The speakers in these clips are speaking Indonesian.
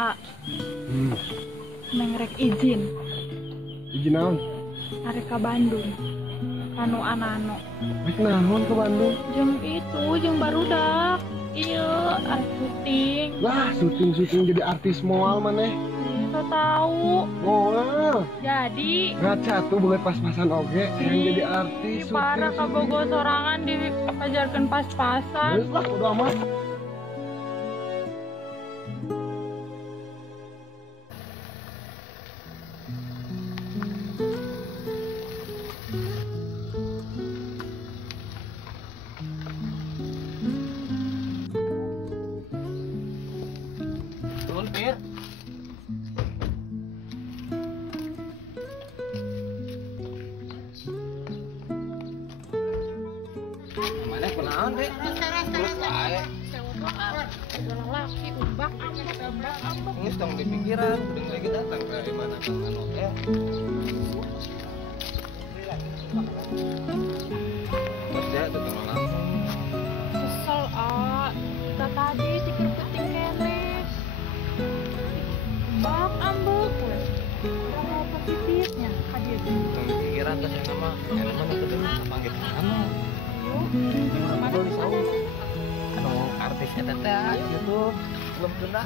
A. Neng rek izin. Izin naon? Arek ka Bandung. Anu anano. Rek naon ke Bandung? Jeung barudak. Iya, arek syuting. Wah, syuting jadi artis moal maneh. So tahu. Moal. Jadi Ngaca tuh boleh pas-pasan oge yang jadi artis. Parah kabogo sorangan diajarkan pas-pasan. Terus lah, udah amat. Pir. Mana kunaon deh? Terus wae. Laki ubak ambak. Geus tong di pikiran, kudu lagi datang dari mana Kang anu teh. Kerja tuh tong langsung. Kesel kita tadi sikir penting kenes. Bak ambek weh. Udah mau positifnya hadir. Tong di pikiran teh yang nama, yang mana tuh panggil anu. Mana bisa? Anu artis eta teh YouTube belum kena.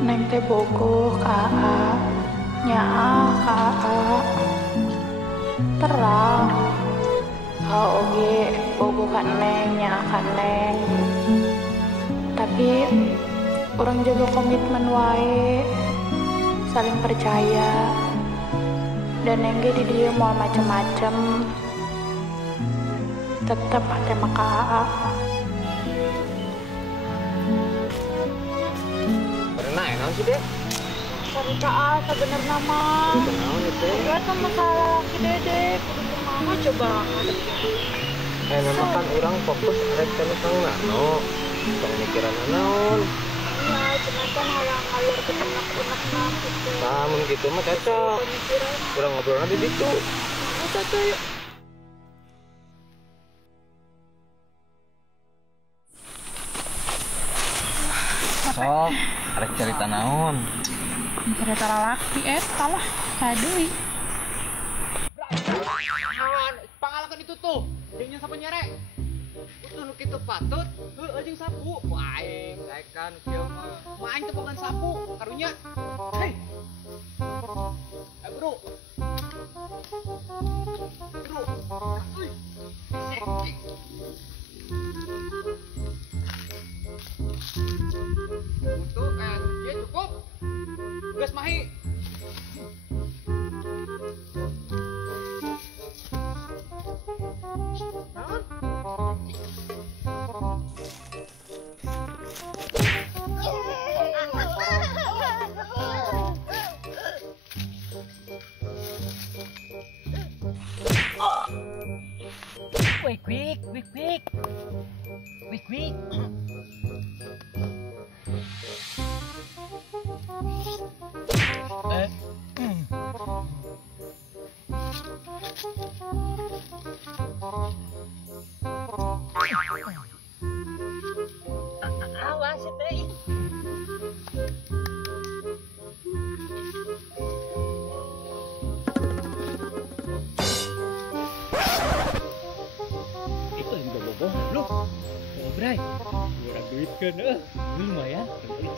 Neng teh bogoh ka nyaa ka terang oge bogoh ka neng nyaa ka neng tapi orang jaga komitmen wae saling percaya dan neng ge di dieu moal macem-macem tetep hate maka Pernah naon sih deh? Cerita sebenarnya mah Naon itu? enggak sama masalah laki dede kudu kumaha coba Memang kan orang fokus rek kana Kang Nano. Tong mikiran naon. iya cuman kan halang-halang ketenak-tenak mah gitu Namun gitu mah cocok. pemikiran Kurang ngobrolna di ditu. masa tuh yuk Sok, rek cerita naon? cerita laki salah sadui Pangalakan itu tuh, dingin sapu nyerek. Itu nu kitu patut, heuh jeung sapu. Aing saekan kieu mah. Maing teh bukan sapu, karunya. Hei. Bro. Bro. Uy. Untuk ya cukup. Geus mahi. Quick. Awas teh. Itu yang bobogoh lu. Bray. Kurang duit kan lumayan.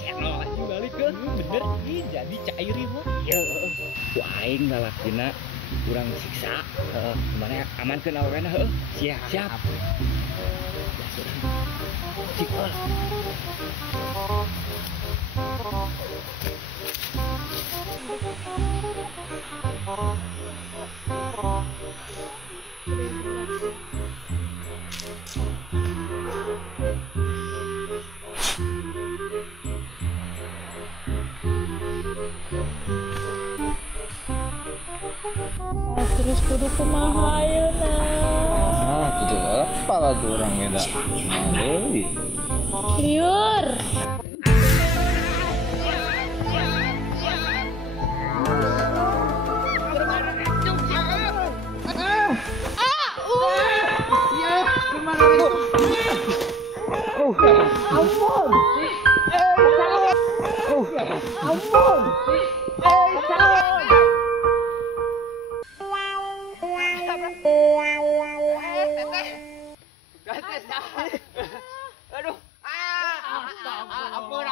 Channel aja balik ke. Bener ih jadi cair mah. Iya. Ku aing lalakina kurang siksa. Mana amankeun awena heuh. Siap. Sikol. terus kudu kumaha ayeuna Kudu apa lah tuh orang beda. liur Aduh. Ampun.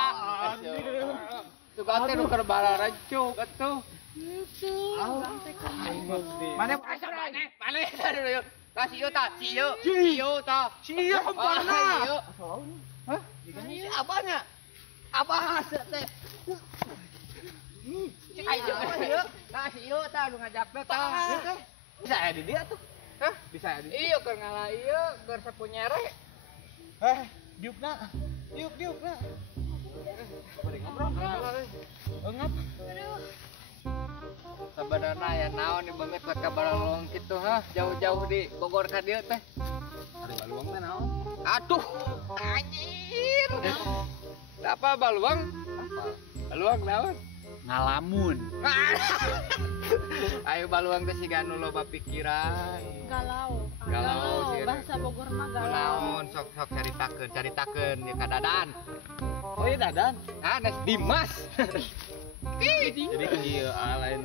Tukang teh nuker balaran cuk atuh. Mana aduh. Si ieu tah. Hah? Apanya? Apa hasil teh? Cek aja ieu. Nah si ieu tah nu ngajakna tah. Bisa aya di dia tuh. Hah? Bisa aya di. Ieu keur ngalah ieu keur sapunyere. Diupna. Bari ngobrol. Ngap. Sebenarnya ya naon di bengit buat kabar luang gitu jauh-jauh di Bogor ka dieu teh. Ari baluang teh naon? Aduh, anjir. Apa baluang? Baluang naon? Ngalamun. Ayo baluang teh siga nu loba pikiran. Galau. Galau, sih. Bahasa Bogor mah galau. Naon sok caritakeun ya ka Dadan. Oh iya Dadan. Nes Dimas. Jadi kieu lain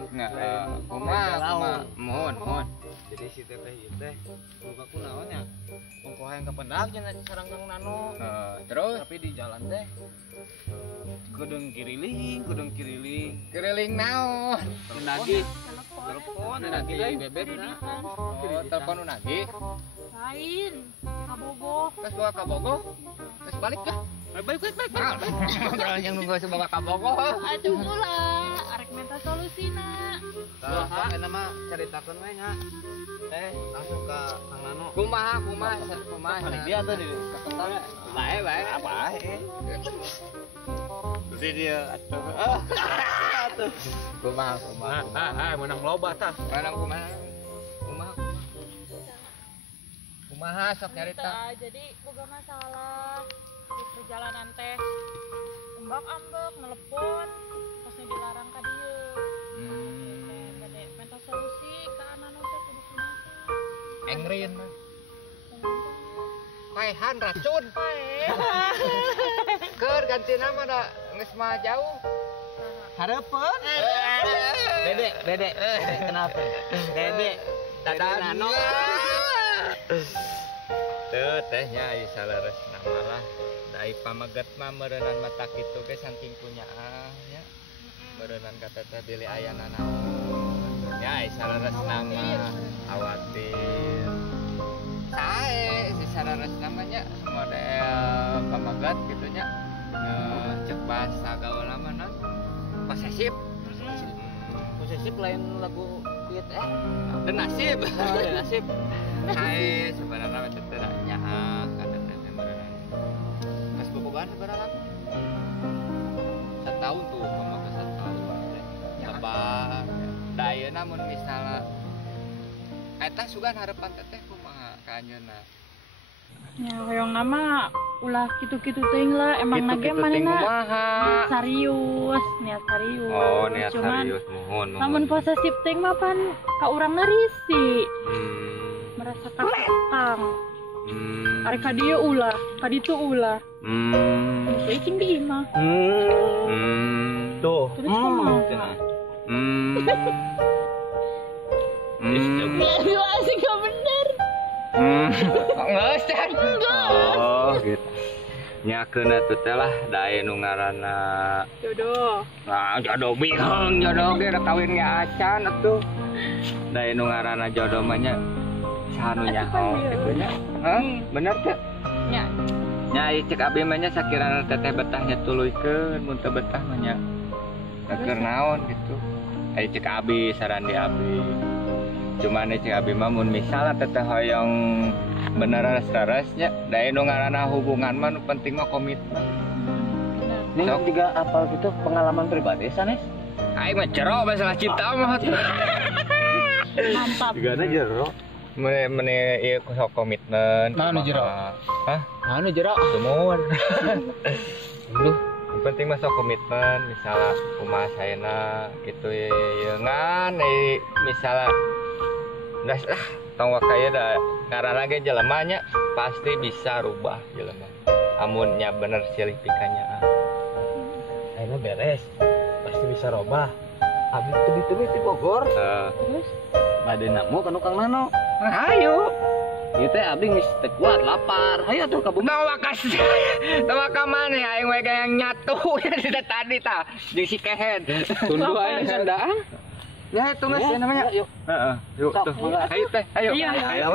Kumaha mohon. Jadi si teteh ieu teh boga kunaon nya? Pongkohan ka pendak cenah sareng Kang Nano. Terus Tapi di jalan teh kudung kiriling. keliling naon? Nagih. Telepon. Telepon nagih bebek na. Oh, telepon nu nagih. Lain. Kabogoh. Terus bawa ka Bogor. Terus balik lah. Balik. Ngobrol yang nunggu sebawa ka Bogor. Atuh ulah. Arek minta solusina. Tah, enak mah caritakeun we nya. Langsung ka Kang Nano. Kumaha. Dia tuh di keketan. Bae. Bae. Jadi dia atuh. Kumaha. Menang loba tah. Kumaha sok nyarita. Jadi boga masalah di perjalanan teh. Ambak nelpon pas dilarang ka dieu. Gede minta solusi ka anu teh kudu kumaha. Engrin mah. Paehan racun. Keur ganti nama da geus mah jauh. Harapan. Dede. Kenapa? Dede. Dadan Nano. Teu tehnya ieu salaresna malah dai pamaget mah meureunnan mata kitu ge saking punyaan nya. Meureunnan ka teteh Billy ayana naon. Ya ieu salaresna mah khawatir. Sae si salaresna mah nya model pamaget kitu nya. Cek bahasa gaul mah naon? Posesif. Posesif lain lagu kieu teh. Dan nasib. Nasib. Hai sebenarnya teteh da nyaha ka teteh teh meureunnan. Mas bobogan sabaraha lama? Setahun tuh, pamages setahun. Sabar. Da ayeuna mun misalnya eta sugan harapan teteh kumaha ka anjeunna? Ya hoyong nama ulah kitu-kitu teuing lah emang nage manehna niat serius. Oh, niat Cuman, serius mohon. namun posesif teuing mah pan ka urang risih. Merasa kakang. Ari ka dieu ulah, ka ditu ulah. Teu cing di imah. Tuh. Terus kumaha? Ya asik gak bener. Geus teh. Enggak. Oh, gitu. Nyakeuna teh teh lah da aya nu ngaranna Jodoh. nah jodoh bingung jodoh ge da kawin ge acan atuh. Da aya nu ngaranna jodoh mah nya sanu nyaho kitu nya. Hah? Bener teh? Nya. Nya ieu cek abi mah nya sakirana teteh betahnya tuluykeun mun teu betah mah nya. Keur naon gitu. Aya cek abi saran di abi. Cuman cek abi mah mun misalnya teteh hoyong bener resnya da aya nu ngaranna hubungan mah nu penting mah komitmen. Nih juga apa gitu pengalaman pribadi sanes? Aing mah jero masalah cinta mah. Mantap. Juga jero. Mene ieu sok komitmen. Naon jero? Hah? Anu jero. Semua. Duh, yang penting mah sok komitmen misalnya kumaha saena gitu ya ngan misalnya das lah tong wakaya da ngaranna ge jelema nya pasti bisa rubah jelema amun nya bener silih pikanya. Ayeuna beres. Pasti bisa robah. Abi teu di Bogor. Terus Badena mu kanu Kang Nano. Ayo. Ieu teh abdi geus teu kuat lapar. Hayu atuh ka bumi. Nawa ka maneh aing we yang nyatu ya tadi tah jeung si Kehen. Tundu aing sandaang. Ya itu geus namanya. Yuk. Heeh. Yuk tuh. Ayo teh, ayo. Iya. Ayo.